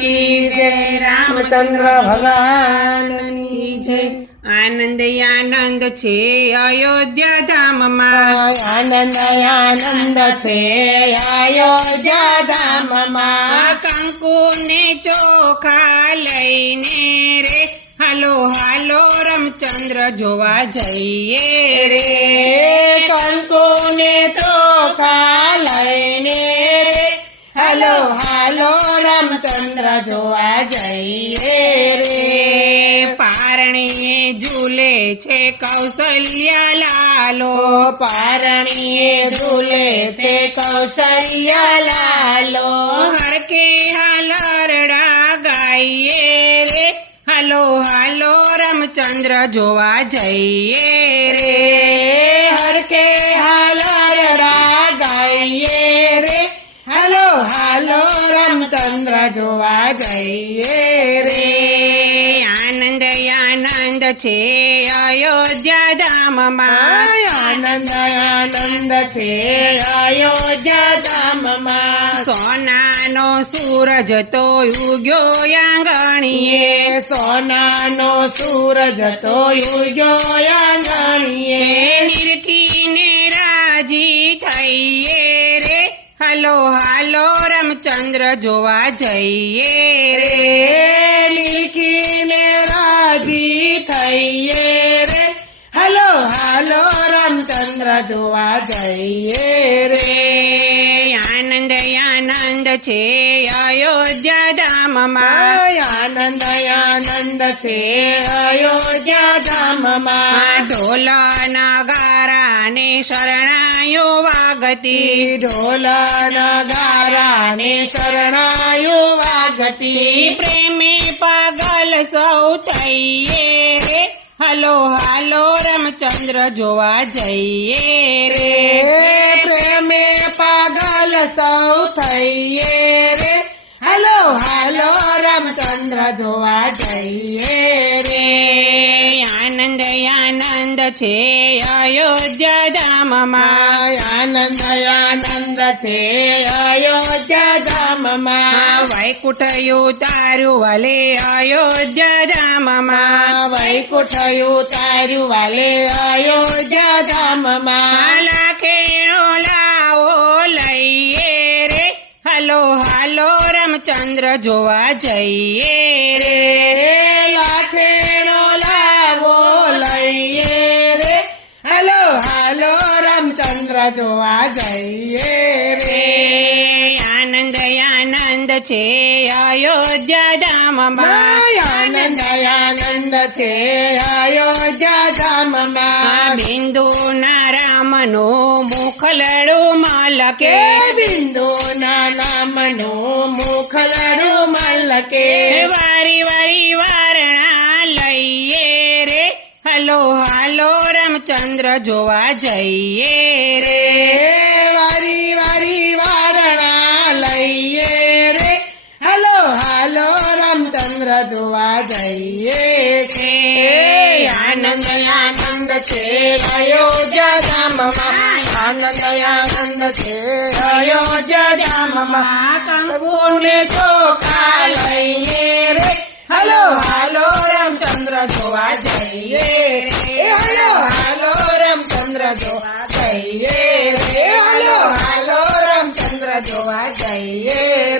કી જય, રામચંદ્ર ભગવાનની જય. આનંદ આનંદ છે અયોધ્યા ધામમાં, આનંદ આનંદ છે અયોધ્યા ધામમાં. કંકુ ને ચોખા લઈને રે હાલો હાલો રામચંદ્ર જોવા જઈએ રે. કંકુ ને ચોખા લઈને રે હાલો હાલો રામચંદ્ર જોવા જઈએ રે. પારણીએ ઝૂલે છે કૌશલ્યા લાલો, પારણીએ ઝૂલે છે કૌશલ્યા લાલો. હરકે હાલરડા ગાઈએ રે હાલો હાલો રામચંદ્ર જોવા જઈએ રે. હરકે હાલરડા ગાઈએ રે હાલો હાલો રામચંદ્ર જોવા જઈએ રે. આનંદ આનંદ છે અયોધ્યા ધામમાં, આનંદ આનંદ છે અયોધ્યા ધામમાં. સોનાનો સૂરજ તો ઉગ્યો આંગણીએ, સોનાનો સૂરજ તો ઉગ્યો આંગણીએ. નિરખીને રાજી થઈએ રે હાલો હાલો રામચંદ્ર જોવા જઈએ રે. લીકીને રાજી થઈએ રે હાલો હાલો રામચંદ્ર જોવા જઈએ રે. આનંદ આનંદ છે અયોધ્યા ધામમાં, આનંદ આનંદ છે અયોધ્યા ધામમાં. ઢોલ નગારા ને શરણાયો વાગતી, ઢોલ નગારા ને શરણાયો વાગતી. પ્રેમે પાગલ સૌ થઈએ રે હાલો હાલો રામચંદ્ર જોવા જઈએ રે. પ્રેમે પાગલ સૌ થઈએ રે હાલો હાલો રામચંદ્ર જોવા જઈએ રે. આનંદ આનંદ છે અયોધ્યા ધામમાં, આનંદ આનંદ છે અયોધ્યા ધામમાં. વૈકુંઠ ઉતાર્યું વાલે અયોધ્યા ધામમાં, વૈકુંઠ ઉતાર્યું વાલે અયોધ્યા ધામમાં. લાખેણો લાવો લઈએ રે હાલો હાલો રામચંદ્ર જોવા જઈએ રે. લાખેણો લાવો લઈએ રે હાલો હાલો રામચંદ્ર જોવા જઈએ રે. આનંદ આનંદ છે અયોધ્યા ધામમાં, આનંદ આનંદ છે અયોધ્યા ધામમાં. બિંદુ ના રામનું મુખલડું મલકે, બિંદુ ના નામનું મુખલડું મલકે. વારી વારી વારણા લઈએ રે હાલો હાલો રામચંદ્ર જોવા જઈએ રે. વારી વારી વારણા લઈએ રે હાલો હાલો રામચંદ્ર જોવા જઈએ છે. આનંદ આનંદ છે અયોધ્યા ધામમાં, આનંદ આનંદ છે અયોધ્યા ધામમાં. કંકુને ચોખા લઈને રે હાલો હાલો રામચંદ્ર જોવા જઈએ રે. હાલો હાલો રામચંદ્ર જોવા જઈએ રે. હાલો હાલો રામચંદ્ર જોવા જઈએ